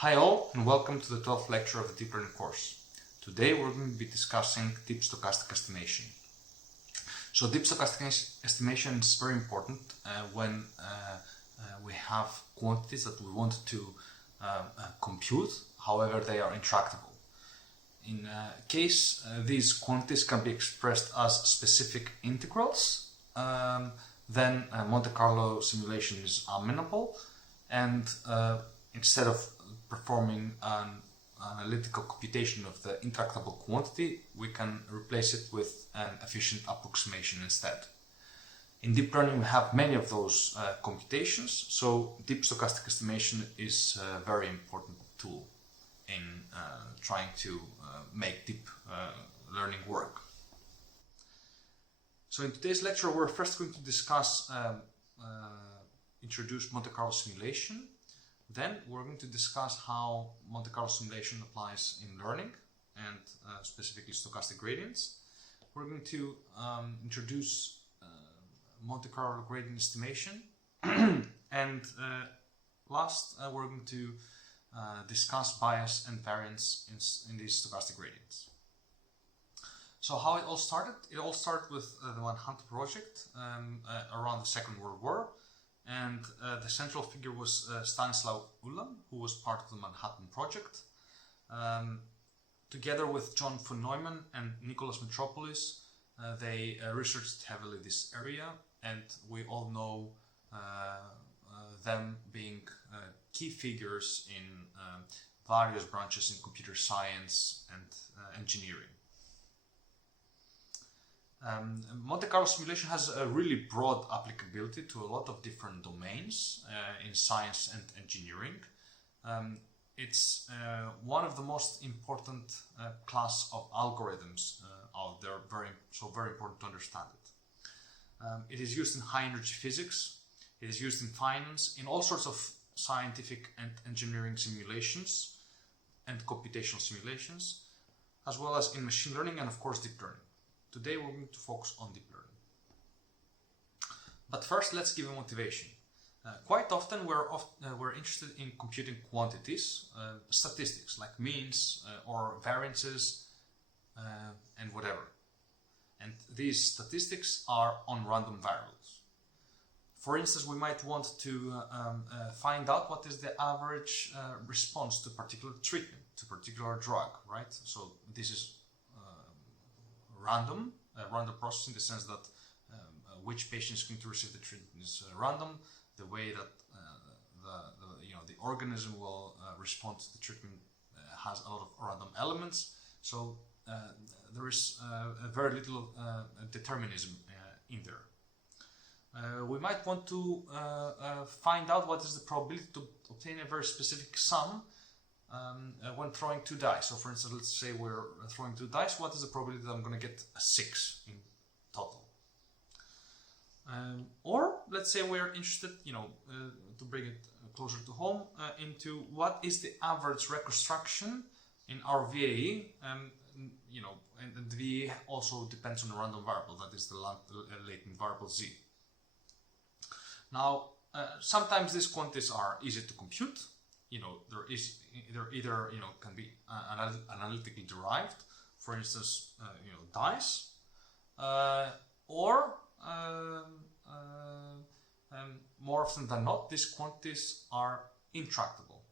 Hi all, and welcome to the 12th lecture of the Deep Learning course. Today we're going to be discussing deep stochastic estimation. So deep stochastic estimation is very important when we have quantities that we want to compute, however they are intractable. In case these quantities can be expressed as specific integrals, then Monte Carlo simulation is amenable, and instead of performing an analytical computation of the intractable quantity, we can replace it with an efficient approximation instead. In deep learning we have many of those computations, so deep stochastic estimation is a very important tool in trying to make deep learning work. So in today's lecture we're first going to discuss introduce Monte Carlo simulation. Then we're going to discuss how Monte Carlo simulation applies in learning and specifically stochastic gradients. We're going to introduce Monte Carlo gradient estimation and last we're going to discuss bias and variance in these stochastic gradients. So how it all started? It all started with the Manhattan project around the Second World War. And the central figure was Stanislaw Ulam, who was part of the Manhattan Project. Together with John von Neumann and Nicholas Metropolis, they researched heavily this area, and we all know them being key figures in various branches in computer science and engineering. Monte Carlo simulation has a really broad applicability to a lot of different domains in science and engineering. It's one of the most important class of algorithms out there, very important to understand it. It is used in high energy physics, it is used in finance, in all sorts of scientific and engineering simulations and computational simulations, as well as in machine learning and of course deep learning. Today we're going to focus on deep learning. But first let's give a motivation. Quite often we're interested in computing quantities, statistics like means or variances and whatever. And these statistics are on random variables. For instance, we might want to find out what is the average response to a particular treatment, to a particular drug, right? So this is random process in the sense that which patient is going to receive the treatment is random. The way that the organism will respond to the treatment has a lot of random elements. So there is very little determinism in there. We might want to find out what is the probability to obtain a very specific sum when throwing two dice. So for instance, let's say we're throwing two dice, what is the probability that I'm going to get a 6 in total? Or let's say we're interested, to bring it closer to home, into what is the average reconstruction in our VAE, and the VAE also depends on a random variable, that is the latent variable Z. Now, sometimes these quantities are easy to compute. They're either can be analytically derived, for instance, dice, or more often than not, these quantities are intractable,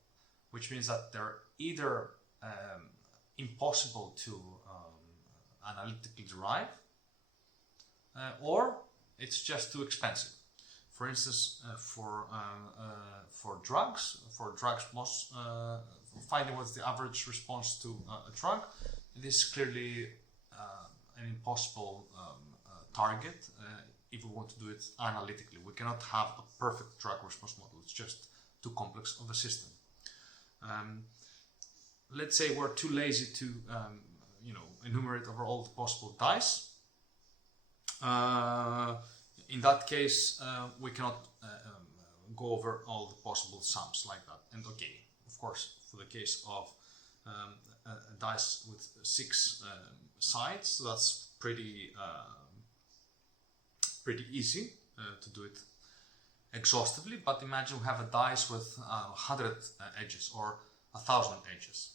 which means that they're either impossible to analytically derive, or it's just too expensive. For instance, for drugs, finding what's the average response to a drug, this is clearly an impossible target if we want to do it analytically. We cannot have a perfect drug response model. It's just too complex of a system. Let's say we're too lazy to enumerate over all the possible dice. In that case, we cannot go over all the possible sums like that. And okay, of course, for the case of a dice with 6 sides, that's pretty easy to do it exhaustively. But imagine we have a dice with 100 edges or 1,000 edges.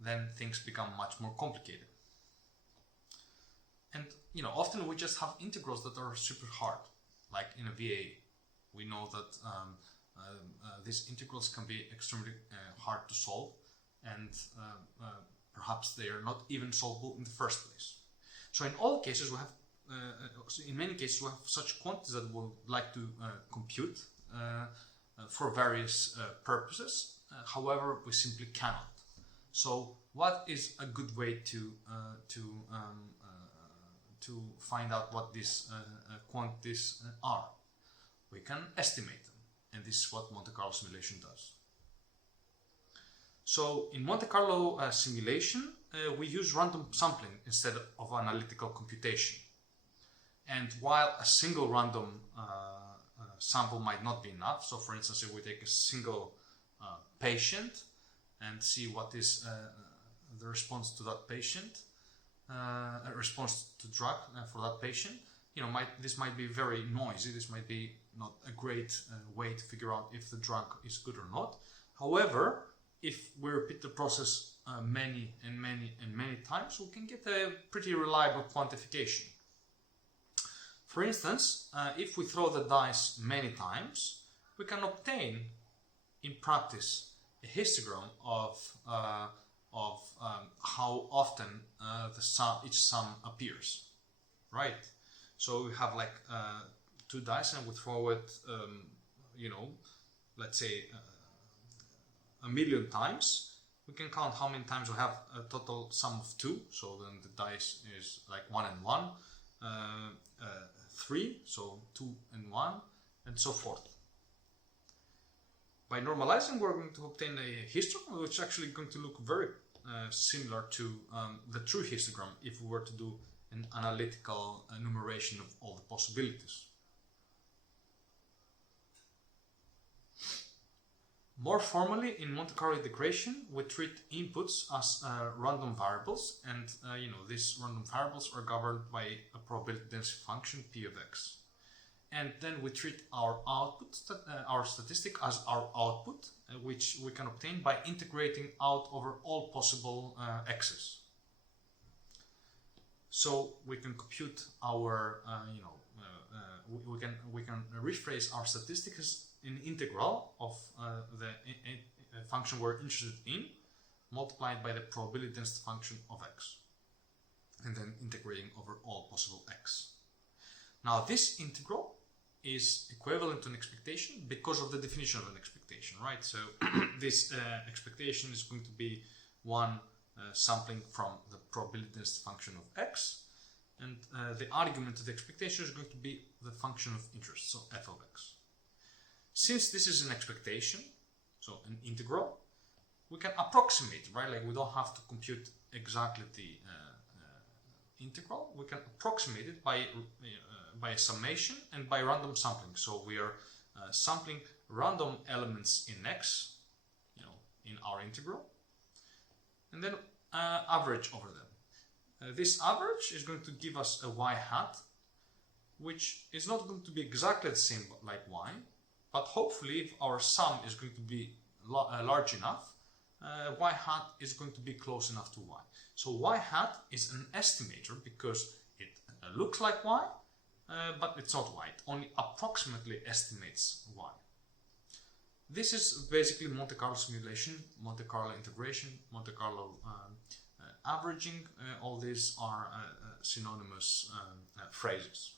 Then things become much more complicated. And often we just have integrals that are super hard, like in a VA. We know that these integrals can be extremely hard to solve, and perhaps they are not even solvable in the first place. So in all cases, in many cases, we have such quantities that we would like to compute for various purposes. However, we simply cannot. So, what is a good way to find out what these quantities are? We can estimate them, and this is what Monte Carlo simulation does. So, in Monte Carlo simulation, we use random sampling instead of analytical computation. And while a single random sample might not be enough, so for instance, if we take a single patient and see what is the response to that patient, a response to drug for that patient, this might be very noisy. This might be not a great way to figure out if the drug is good or not. However, if we repeat the process many times, we can get a pretty reliable quantification. For instance, if we throw the dice many times, we can obtain, in practice, a histogram of how often each sum appears, right? So we have like 2 dice, and we throw it, let's say 1,000,000 times. We can count how many times we have a total sum of 2. So then the dice is like 1 and 1, 3, so 2 and 1, and so forth. By normalizing, we're going to obtain a histogram which is actually going to look very similar to the true histogram if we were to do an analytical enumeration of all the possibilities. More formally, in Monte Carlo integration, we treat inputs as random variables, and these random variables are governed by a probability density function p of x. And then we treat our output, our statistic, as our output, which we can obtain by integrating out over all possible x's. So we can compute our, we can rephrase our statistic as an integral of the function we're interested in, multiplied by the probability density function of x, and then integrating over all possible x. Now this integral is equivalent to an expectation because of the definition of an expectation, right? So this expectation is going to be one sampling from the probability density function of x, and the argument to the expectation is going to be the function of interest, so f of x. Since this is an expectation, so an integral, we can approximate, right? Like we don't have to compute exactly the integral. We can approximate it by a summation and by random sampling. So we are sampling random elements in x, in our integral, and then average over them. This average is going to give us a y hat, which is not going to be exactly the same like y, but hopefully if our sum is going to be large enough, y hat is going to be close enough to y. So y hat is an estimator because it looks like y, but it's not y. It only approximately estimates y. This is basically Monte Carlo simulation, Monte Carlo integration, Monte Carlo averaging. All these are synonymous phrases.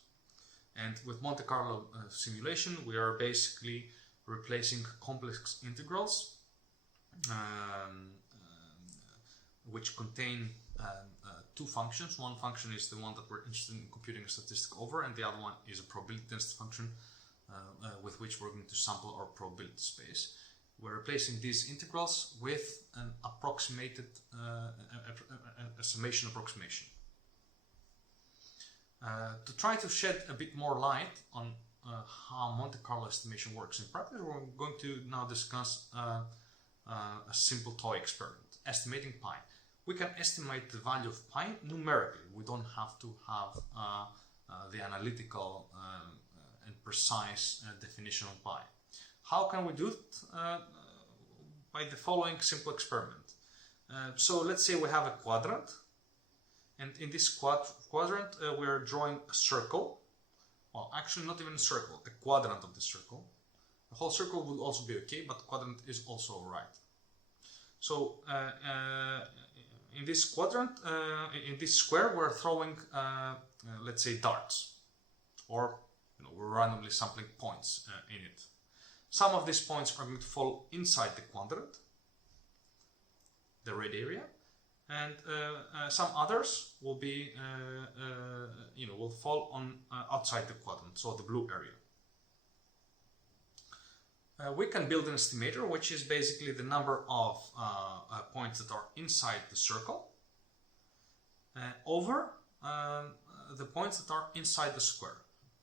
And with Monte Carlo simulation, we are basically replacing complex integrals which contain 2 functions. One function is the one that we're interested in computing a statistic over, and the other one is a probability density function with which we're going to sample our probability space. We're replacing these integrals with an approximated a summation approximation. To try to shed a bit more light on how Monte Carlo estimation works in practice, we're going to now discuss a simple toy experiment, estimating pi. We can estimate the value of pi numerically. We don't have to have the analytical and precise definition of pi. How can we do it? by the following simple experiment. So let's say we have a quadrant, and in this quadrant we are drawing a circle. Well, actually not even a circle, a quadrant of the circle. The whole circle would also be okay, but quadrant is also alright. So in this quadrant, in this square, we're throwing, let's say, darts, or we're randomly sampling points in it. Some of these points are going to fall inside the quadrant, the red area, and some others will be, will fall on outside the quadrant, so the blue area. We can build an estimator, which is basically the number of points that are inside the circle over the points that are inside the square.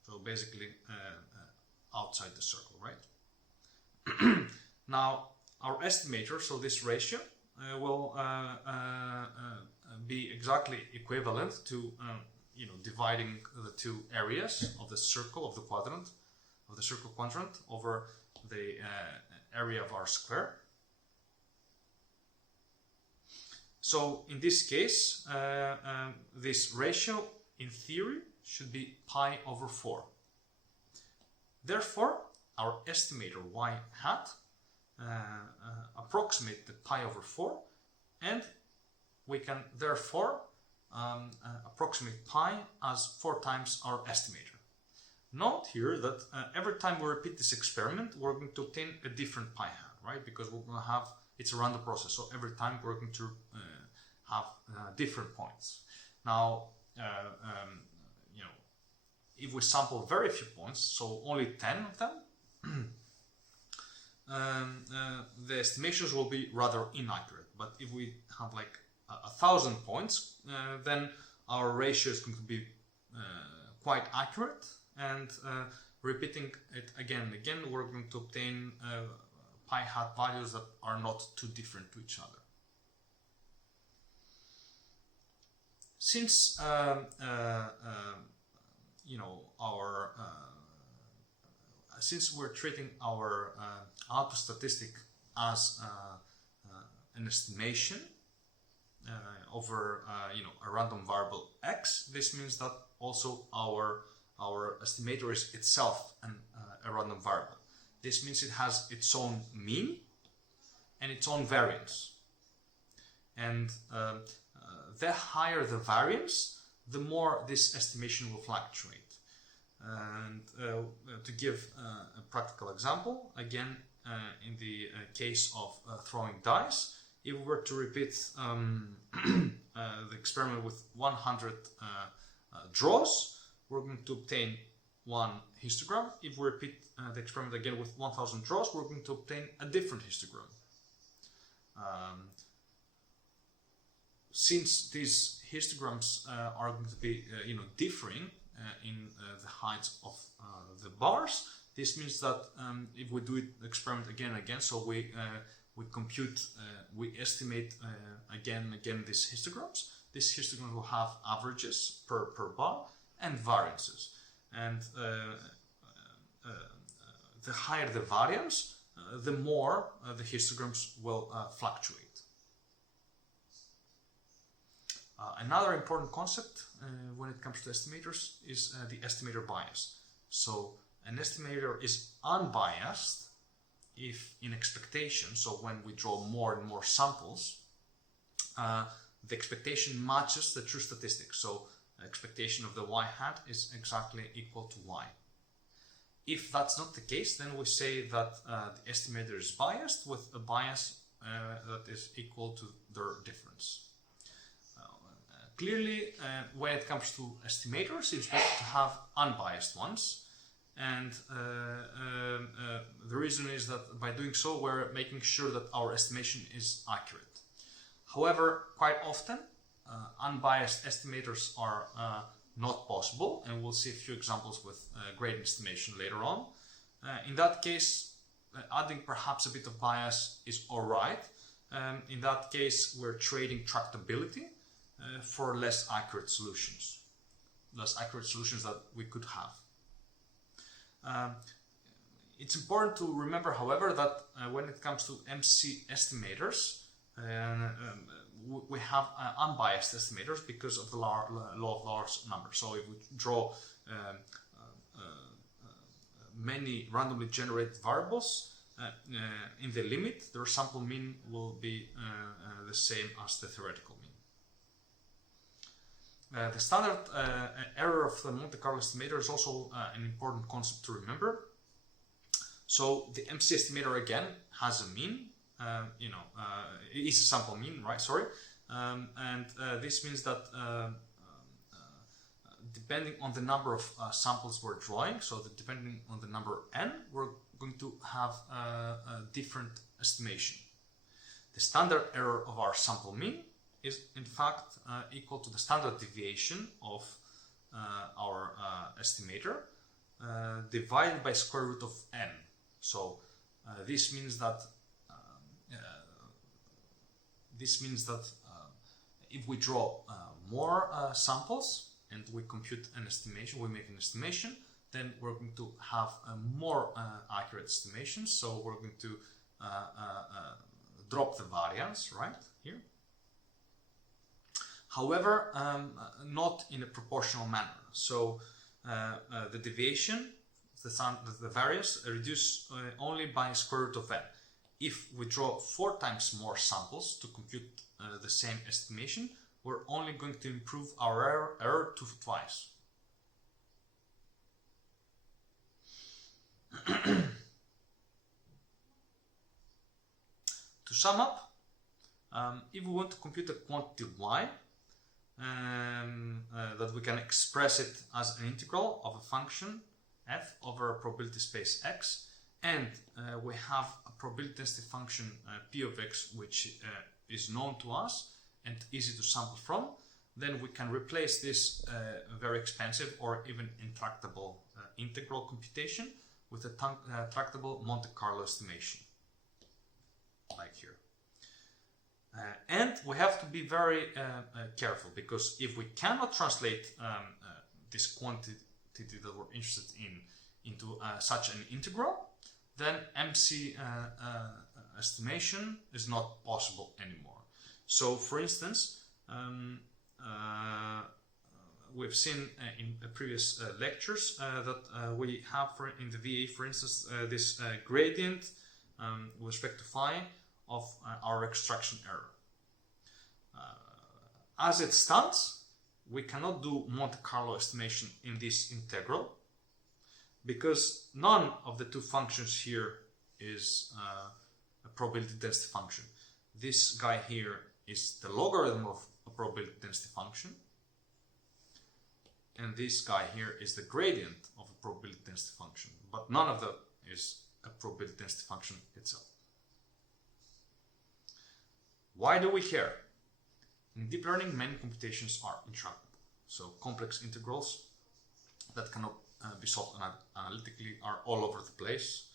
So basically outside the circle, right? Now our estimator, so this ratio, will be exactly equivalent to dividing the two areas of the circle, of the quadrant, of the circle quadrant over the area of our square. So in this case, this ratio in theory should be pi over 4. Therefore, our estimator y hat approximate the pi over 4, and we can therefore approximate pi as 4 times our estimator. Note here that every time we repeat this experiment, we're going to obtain a different pi hat, right? Because we're going to have, it's a random process, so every time we're going to have different points. Now, if we sample very few points, so only 10 of them, the estimations will be rather inaccurate. But if we have like 1,000 points, then our ratio is going to be quite accurate, and repeating it again and again, we're going to obtain pi hat values that are not too different to each other. Since since we're treating our output statistic as an estimation over a random variable x, this means that also our estimator is itself a random variable. This means it has its own mean and its own variance. And the higher the variance, the more this estimation will fluctuate. And to give a practical example, again, in the case of throwing dice, if we were to repeat the experiment with 100 draws, we're going to obtain one histogram. If we repeat the experiment again with 1000 draws, we're going to obtain a different histogram. Since these histograms are going to be differing in the heights of the bars, this means that if we do the experiment again and again, so we compute, we estimate again and again these histograms. These histograms will have averages per bar and variances, and the higher the variance, the more the histograms will fluctuate. Another important concept when it comes to estimators is the estimator bias. So an estimator is unbiased if in expectation, so when we draw more and more samples, the expectation matches the true statistics. So expectation of the y hat is exactly equal to y. If that's not the case, then we say that the estimator is biased with a bias that is equal to their difference. Clearly, when it comes to estimators, it's better to have unbiased ones, and the reason is that by doing so, we're making sure that our estimation is accurate. However, quite often, unbiased estimators are not possible, and we'll see a few examples with gradient estimation later on. In that case, adding perhaps a bit of bias is alright. In that case, we're trading tractability for less accurate solutions that we could have. It's important to remember, however, that when it comes to MC estimators, we have unbiased estimators because of the law of large numbers. So if we draw many randomly generated variables, in the limit, their sample mean will be the same as the theoretical mean. The standard error of the Monte Carlo estimator is also an important concept to remember. So the MC estimator again has a mean, is a sample mean, right? Sorry, and this means that depending on the number of samples we're drawing, so that depending on the number n, we're going to have a different estimation. The standard error of our sample mean is in fact equal to the standard deviation of our estimator divided by square root of n. So this means that if we draw more samples and we compute an estimation, we make an estimation, then we're going to have a more accurate estimation. So we're going to drop the variance right here. However, not in a proportional manner. So the deviation, the variance, reduce only by square root of n. If we draw 4 times more samples to compute the same estimation, we're only going to improve our error twice. To sum up, if we want to compute a quantity y, that we can express it as an integral of a function f over a probability space x, and we have a probability density function p of x which is known to us and easy to sample from, then we can replace this very expensive or even intractable integral computation with a tractable Monte Carlo estimation, like here. And we have to be very careful, because if we cannot translate this quantity that we're interested in into such an integral, then MC estimation is not possible anymore. So, for instance, we've seen in previous lectures that we have in the VA, for instance, this gradient with respect to phi of our extraction error. As it stands, we cannot do Monte Carlo estimation in this integral, because none of the two functions here is a probability density function. This guy here is the logarithm of a probability density function, and this guy here is the gradient of a probability density function, but none of them is a probability density function itself. Why do we care? In deep learning, many computations are intractable. So complex integrals that cannot be solved analytically are all over the place.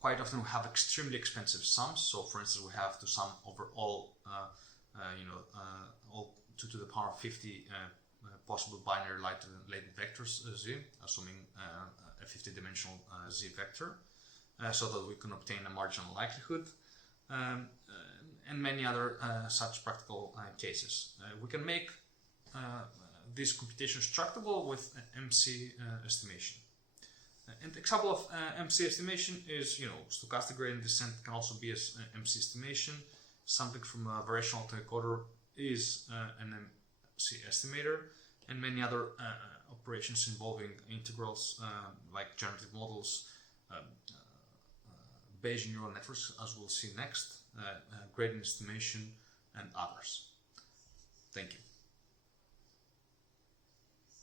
Quite often we have extremely expensive sums. So for instance, we have to sum over all, all 2 to the power of 50 possible binary latent vectors z, assuming a 50-dimensional z vector, so that we can obtain a marginal likelihood. And many other such practical cases. We can make these computations tractable with MC estimation. An example of MC estimation is, stochastic gradient descent can also be as MC estimation. Something from a variational encoder is an MC estimator, and many other operations involving integrals like generative models, Bayesian neural networks, as we'll see next, gradient estimation, and others. Thank you.